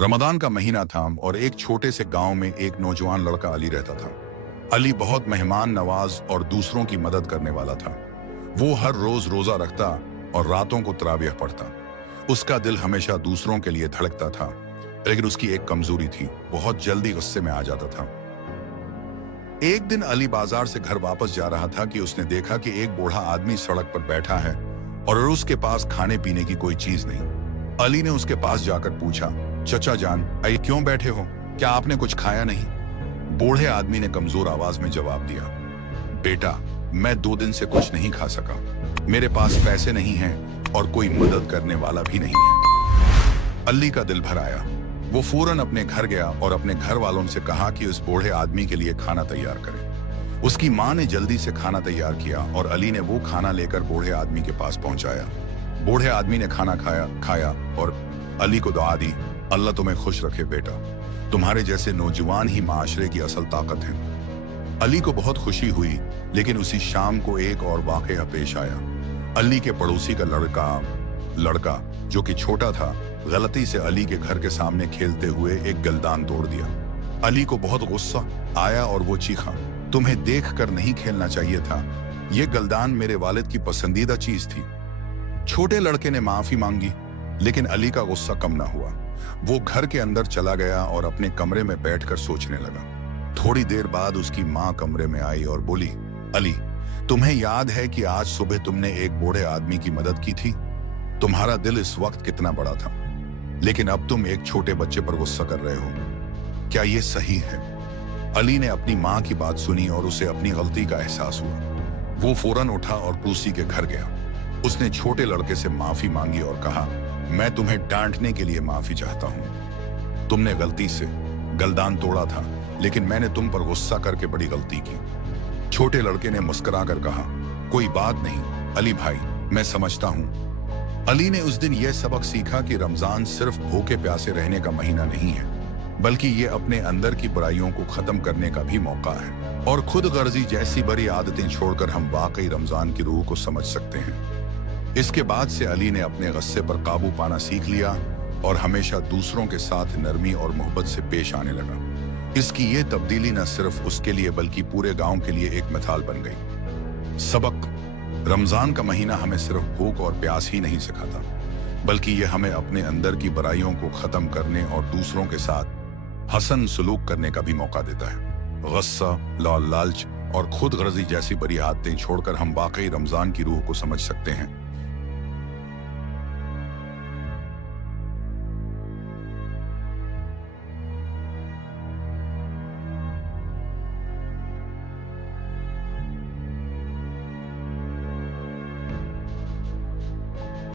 रमदान का महीना था और एक छोटे से गांव में एक नौजवान लड़का अली रहता था। अली बहुत मेहमान नवाज और दूसरों की मदद करने वाला था। वो हर रोज रोजा रखता और रातों को तरावियह पढ़ता। उसका दिल हमेशा दूसरों के लिए धड़कता था, लेकिन उसकी एक कमजोरी थी, बहुत जल्दी गुस्से में आ जाता था। एक दिन अली बाजार से घर वापस जा रहा था कि उसने देखा कि एक बूढ़ा आदमी सड़क पर बैठा है और उसके पास खाने पीने की कोई चीज नहीं। अली ने उसके पास जाकर पूछा, चचा जान, आइए क्यों बैठे हो? क्या आपने कुछ खाया नहीं? बूढ़े आदमी ने कमजोर आवाज में जवाब दिया, बेटा, मैं 2 दिन से कुछ नहीं खा सका। मेरे पास पैसे नहीं हैं और कोई मदद करने वाला भी नहीं है। अली का दिल भर आया। वो फौरन अपने घर गया और अपने घर वालों से कहा कि उस बूढ़े आदमी के लिए खाना तैयार करें। उसकी माँ ने जल्दी से खाना तैयार किया और अली ने वो खाना लेकर बूढ़े आदमी के पास पहुंचाया। बूढ़े आदमी ने खाना खाया और अली को दुआ दी, अल्लाह तुम्हें खुश रखे बेटा, तुम्हारे जैसे नौजवान ही माशरे की असल ताकत है। अली को बहुत खुशी हुई, लेकिन उसी शाम को एक और वाकया पेश आया। अली के पड़ोसी का लड़का जो कि छोटा था, गलती से अली के घर के सामने खेलते हुए एक गलदान तोड़ दिया। अली को बहुत गुस्सा आया और वो चीखा, तुम्हें देखकर नहीं खेलना चाहिए था, ये गलदान मेरे वालिद की पसंदीदा चीज थी। छोटे लड़के ने माफी मांगी, लेकिन अली का गुस्सा कम ना हुआ। वो घर के अंदर चला गया और अपने कमरे में बैठकर सोचने लगा। थोड़ी देर बाद उसकी माँ कमरे में आई और बोली, अली, तुम्हें याद है कि आज सुबह तुमने एक बूढ़े आदमी की मदद की थी? तुम्हारा दिल इस वक्त कितना बड़ा था, लेकिन अब तुम एक छोटे बच्चे पर गुस्सा कर रहे हो। क्या ये सही है? अली ने अपनी माँ की बात सुनी और उसे अपनी गलती का एहसास हुआ। वो फौरन उठा और पड़ोसी के घर गया। उसने छोटे लड़के से माफी मांगी और कहा, मैं तुम्हें डांटने के लिए माफी चाहता हूं। तुमने गलती से गलदान तोड़ा था, लेकिन मैंने तुम पर गुस्सा करके बड़ी गलती की। छोटे लड़के ने मुस्कुराकर कहा, कोई बात नहीं अली भाई, मैं समझता हूं। अली ने उस दिन यह सबक सीखा कि रमजान सिर्फ भूखे प्यासे रहने का महीना नहीं है, बल्कि ये अपने अंदर की बुराइयों को खत्म करने का भी मौका है। और खुद गर्जी जैसी बड़ी आदतें छोड़कर हम वाकई रमजान की रूह को समझ सकते हैं। इसके बाद से अली ने अपने गुस्से पर काबू पाना सीख लिया और हमेशा दूसरों के साथ नरमी और मोहब्बत से पेश आने लगा। इसकी ये तब्दीली न सिर्फ उसके लिए बल्कि पूरे गांव के लिए एक मिसाल बन गई। सबक: रमजान का महीना हमें सिर्फ भूख और प्यास ही नहीं सिखाता, बल्कि ये हमें अपने अंदर की बुराइयों को खत्म करने और दूसरों के साथ हसन सलूक करने का भी मौका देता है। गुस्सा, लालच और खुद गर्जी जैसी बड़ी आदतें छोड़कर हम वाकई रमजान की रूह को समझ सकते हैं।